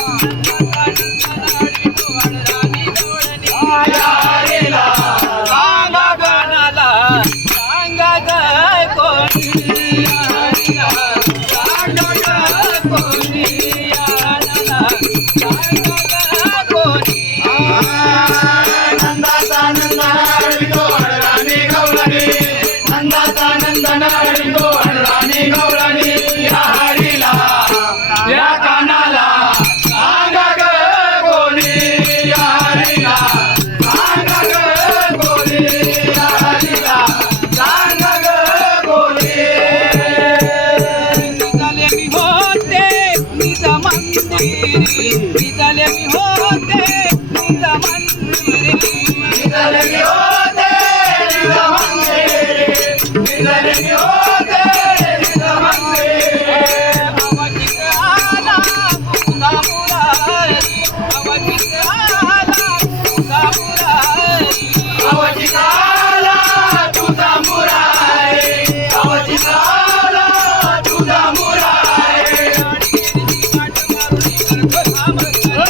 Oh, Thank you.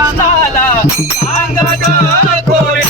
कानाला सांग कोणी